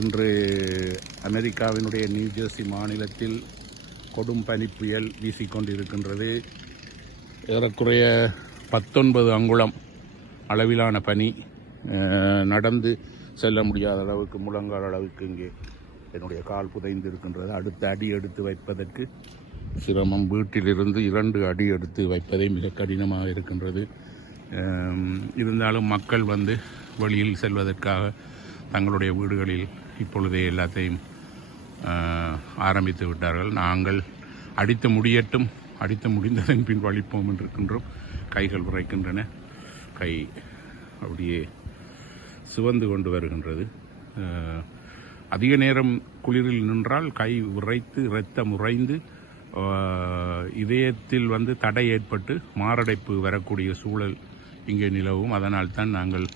இன்று அமெரிக்காவினுடைய நியூஜெர்சி மாநிலத்தில் கொடும் பனி புயல் வீசிக்கொண்டிருக்கின்றது. ஏறக்குறைய 19 அங்குலம் அளவிலான பனி. நடந்து செல்ல முடியாத அளவுக்கு, முழங்கால் அளவுக்கு இங்கே என்னுடைய கால் புதைந்து இருக்கின்றது. அடுத்த அடி எடுத்து வைப்பதற்கு சிரமம். வீட்டிலிருந்து 2 அடி எடுத்து வைப்பதே மிக கடினமாக இருக்கின்றது. இருந்தாலும் மக்கள் வெளியில் செல்வதற்காக தங்களுடைய வீடுகளில் இப்பொழுதே எல்லாத்தையும் ஆரம்பித்து விட்டார்கள். நாங்கள் அடித்து முடியட்டும், அடித்து முடிந்ததன் பின் வலிப்போம் என்று இருக்கின்றோம். கைகள் உரைக்கின்றன. கை அப்படியே சிவந்து கொண்டு வருகின்றது. அதிக நேரம் குளிரில் நின்றால் கை உரைத்து இரத்தம் உறைந்து இதயத்தில் தடை ஏற்பட்டு மாரடைப்பு வரக்கூடிய சூழல் இங்கே நிலவும். அதனால் தான் நாங்கள்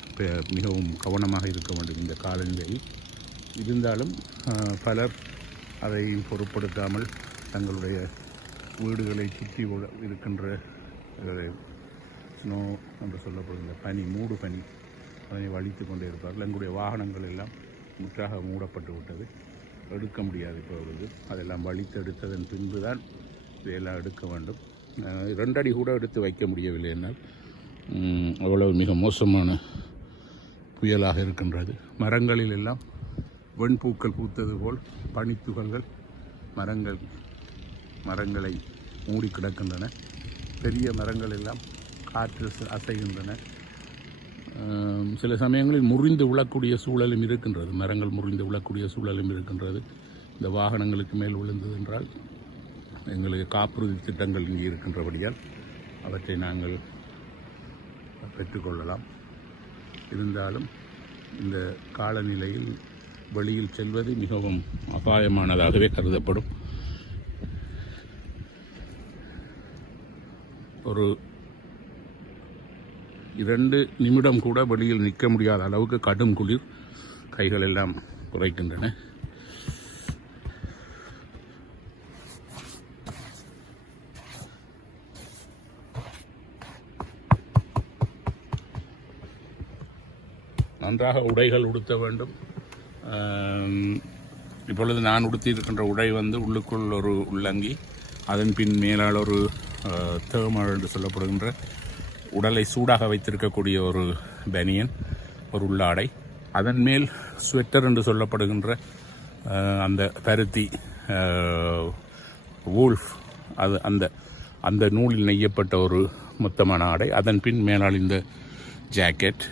மிகவும் கவனமாக இருக்க வேண்டும் இந்த காலநிலையில். இருந்தாலும் பலர் அதை பொருட்படுத்தாமல் தங்களுடைய வீடுகளை சுற்றி இருக்கின்ற ஸ்னோ என்று சொல்லப்படுகின்ற பனி, மூடு பனி, அதனை வலித்து கொண்டே இருப்பார்கள். எங்களுடைய வாகனங்கள் எல்லாம் முற்றாக மூடப்பட்டு விட்டது. எடுக்க முடியாது இப்பொழுது. அதெல்லாம் வலித்து எடுத்ததன் பின்பு தான் இதையெல்லாம் எடுக்க வேண்டும். 2 அடி கூட எடுத்து வைக்க முடியவில்லை என்னால். அவ்வளவு மிக மோசமான புயலாக இருக்கின்றது. மரங்களில் எல்லாம் வெண்பூக்கள் பூத்தது போல் பனித்துகள்கள் மரங்களை மூடி கிடக்கின்றன. பெரிய மரங்கள் எல்லாம் காற்று அசைகின்றன. சில சமயங்களில் முறிந்து விழக்கூடிய சூழலும் இருக்கின்றது. மரங்கள் முறிந்து விழக்கூடிய சூழலும் இருக்கின்றது. இந்த வாகனங்களுக்கு மேல் விழுந்தது என்றால் எங்களுக்கு காப்புறுதி திட்டங்கள் இங்கே இருக்கின்றபடியால் அவற்றை நாங்கள் பெற்றுக்கொள்ளலாம். இருந்தாலும் இந்த காலநிலையில் வெளியில் செல்வது மிகவும் அபாயமானதாகவே கருதப்படும். ஒரு 2 நிமிடம் கூட வெளியில் நிற்க முடியாத அளவுக்கு கடும் குளிர். கைகள் எல்லாம் குறைக்கின்றன. நன்றாக உடைகள் உடுத்த வேண்டும். இப்பொழுது நான் உடுத்தியிருக்கின்ற உடை உள்ளுக்குள் ஒரு உள்ளங்கி, அதன் பின் மேலால் ஒரு தேர்மல் என்று சொல்லப்படுகின்ற உடலை சூடாக வைத்திருக்கக்கூடிய ஒரு பனியன், ஒரு உள்ளாடை, அதன் மேல் ஸ்வெட்டர் என்று சொல்லப்படுகின்ற அந்த பருத்தி வூல்ஃப், அது அந்த நூலில் நெய்யப்பட்ட ஒரு மொத்தமான ஆடை, அதன் பின் மேலால் இந்த ஜாக்கெட்,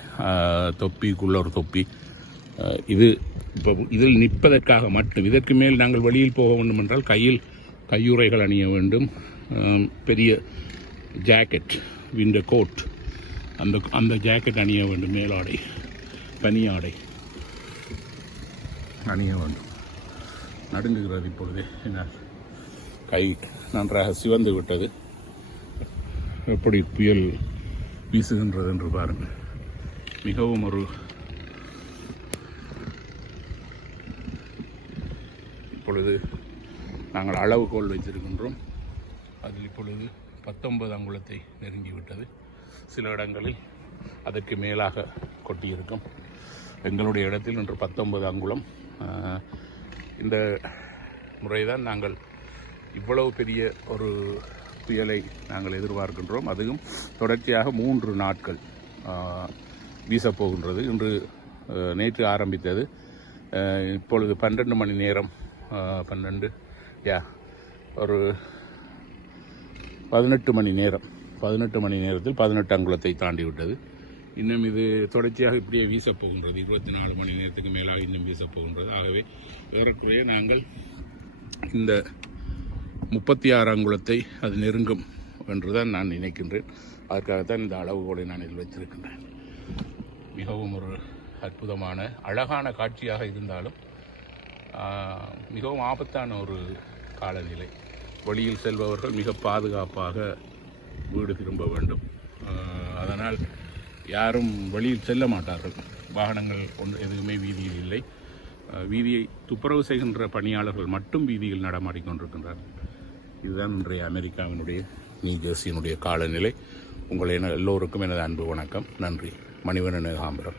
தொப்பிக்குள்ள ஒரு தொப்பி. இது இப்போ இதில் நிற்பதற்காக மட்டும். இதற்கு மேல் நாங்கள் வெளியில் போக வேண்டும் என்றால் கையுறைகள் அணிய வேண்டும். பெரிய ஜாக்கெட், விண்டர் கோட், அந்த ஜாக்கெட் அணிய வேண்டும். மேலாடை, பனியாடை அணிய வேண்டும். நடுங்குகிறது இப்பொழுதே. என்ன, கை நன்றாக சிவந்து விட்டது. எப்படி புயல் வீசுகின்றது என்று பாருங்கள். மிகவும் இப்பொழுது நாங்கள் அளவுகோல் வைத்திருக்கின்றோம். அதில் இப்பொழுது 19 அங்குலத்தை நெருங்கிவிட்டது. சில இடங்களில் அதற்கு மேலாக கொட்டியிருக்கும். எங்களுடைய இடத்தில் இன்று 19 அங்குலம். இந்த முறைதான் நாங்கள் இவ்வளவு பெரிய ஒரு புயலை நாங்கள் எதிர்பார்க்கின்றோம். அதுவும் தொடர்ச்சியாக 3 நாட்கள் வீசப்போகின்றது. இன்று நேற்று ஆரம்பித்தது. இப்பொழுது 12 மணி நேரம், ஒரு 18 மணி நேரத்தில் 18 அங்குலத்தை தாண்டிவிட்டது. இன்னும் இது தொடர்ச்சியாக இப்படியே வீசப்போகின்றது. 24 மணி நேரத்துக்கு மேலாக இன்னும் வீசப்போகின்றது. ஆகவே ஏறக்குறைய நாங்கள் இந்த 36 அங்குலத்தை அது நெருங்கும் என்றுதான் நான் நினைக்கின்றேன். அதற்காகத்தான் இந்த அளவுகோலை நான் இதில் வைத்திருக்கின்றேன். மிகவும் ஒரு அற்புதமான அழகான காட்சியாக இருந்தாலும் மிகவும் ஆபத்தான ஒரு காலநிலை. வெளியில் செல்பவர்கள் மிக பாதுகாப்பாக வீடு திரும்ப வேண்டும். அதனால் யாரும் வெளியில் செல்ல மாட்டார்கள். வாகனங்கள் எதுவுமே வீதியில் இல்லை. வீதியை துப்புரவு செய்கின்ற பணியாளர்கள் மட்டும் வீதியில் நடமாடிக்கொண்டிருக்கின்றார்கள். இதுதான் இன்றைய அமெரிக்காவினுடைய நியூஜெர்சியினுடைய காலநிலை. உங்களை எல்லோருக்கும் எனது அன்பு வணக்கம். நன்றி. மணிவண்ணன் ஏகாம்பரம்.